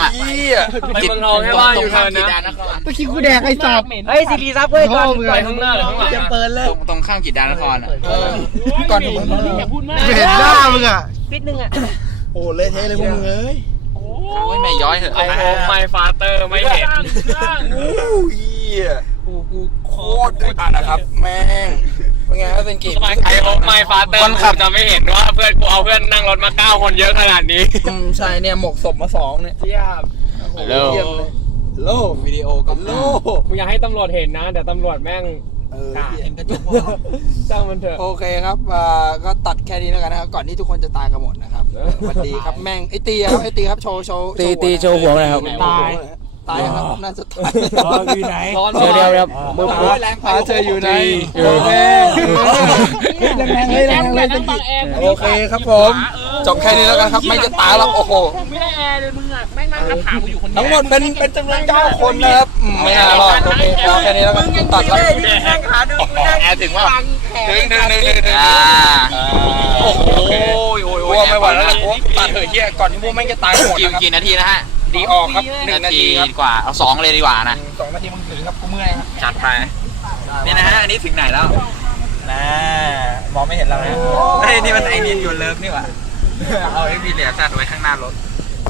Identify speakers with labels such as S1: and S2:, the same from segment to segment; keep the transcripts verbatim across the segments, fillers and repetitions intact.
S1: เหี้ย
S2: ไปเมืองทองให้ว่าอยู่เทิร์นนะ
S3: เมื่อกี้กูแดกไอ้สัตว์
S4: เฮ้ยซีรีซับเว้ยก่อน
S2: ไปข้างหน้าหรือข้างหลัง
S3: จะเปิดเลย
S1: ตรงตรงข้างจิตรดานครอ่ะ
S3: ก่อนถึงมึงไม่เห็นหน้ามึงอ่ะ
S4: ปิดนึงอ่ะ
S3: โอ้เละเทะเลยพวกมึงเอ้ย
S1: ไม่ไม่ย้อยเหอะ
S2: ไอโฮมไมฟาเตอร์ไม่เห็น
S1: โอ้ยเหี้ยกูกูโคตรอึดอัดนะครับแม่งเป็นไงครับเป็นเกม
S2: ไอโฮมไมฟาเตอร์กูจะไม่เห็นว่าเพื่อนกูเอาเพื่อนนั่งรถมาเก้าคนเยอะขนาดนี้
S1: อืมใช่เนี่ยหมกศพมาสองเนี่ย
S2: เทียบ
S1: เยี่ยมเลยโลวิดีโอกับโล
S2: กูอยากให้ตำรวจเห็นนะเดี๋ยวตำรวจแม่ง
S1: เออเห็นกระจก
S2: จ้างมันเถอะ
S1: โอเคครับอ่าก็ตัดแค่นี้แล้วกันนะครับก่อนที่ทุกคนจะตายกันหมดนะครับสวัสดีครับแม่งไอตีครับไอตีครับโชว์โชว์
S3: ตีตีโชว์หัวเลยครับ
S1: ตายตายครับน่าจะตาย
S3: อยู่ไหน
S2: ร้อน
S3: เดี๋ยวเดี๋ยวเดี๋ยว
S1: มือปืนแรงพาเธออยู่ใน
S3: โอเคแรงเลยแรงเลย
S1: โอเคครับผมจบแค่นี้แล้วกันครับไม่จะตายแล้วโอ้โห
S2: ไม่ได้แอร์เลยมึงอ่ะแม่งนั่งกระถางกูอยู่คนเดียว
S1: ทั้งหมดเป็นเป็นจำนวนเก้าคนนะครับอืมไม่น่ารอดโอเคครับแค่นี้แล้วกันตัดแล้วแอร์ถึงว่าถึงถึงถึงถึงถึงโอ้โหโอ้ยโอ้ยไม่ไหวแล้วละกูตัดเถอะเฮียก่อนที่พวกแม่งจะตายหมดนะครับกี่นาทีนะฮะดีออกครับหนึ่งนาทีดีกว่าเอาสองเลยดีกว่านะสองนาทีมึงถึงครับกูเมื่อยครับจัดไปนี่นะฮะอันนี้ถึงไหนแล้วนะมองไม่เห็นเรานะเฮ้ยนี่มันไอเนียนยูเลิฟนี่หว่าเอาไอ้วีเหลียสัตว์ไว้ข้างหน้ารถ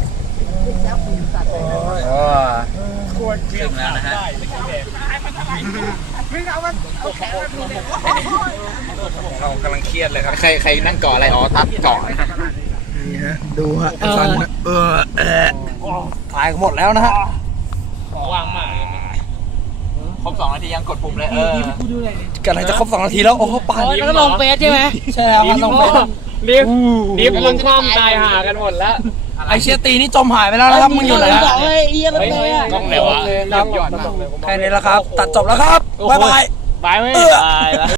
S1: โอ้ยถึงแล้วนะฮะเรากำลังเครียดเลยครับใครใครนั่งเกาะอะไรอ๋อทับเกาะ
S3: นี่ฮะดูฮะฟันเออเออ
S1: ตายหมดแล้วนะฮะ
S2: วางมา
S1: ครบสองนาทียังกดปุ่มเลยเออกำลังจะครบสองนาทีแล้วโอ้โหป่าน
S4: แล้วก็ลงเฟสใช่ไหม
S1: ใช่แล้วครับลงไป
S2: รีบรีบลงคว่ำตายหากันหมดแล้ว
S1: ไอเชียตีนี่จมหายไปแล้วนะครับมึงอยู่ไหน
S4: สองเลยเอียรถเมย์
S2: กล้องไหนวะ
S1: ครับแค่นี้แล้วครับตัดจบแล้วครับบ๊ายบาย
S2: บายไม่บาย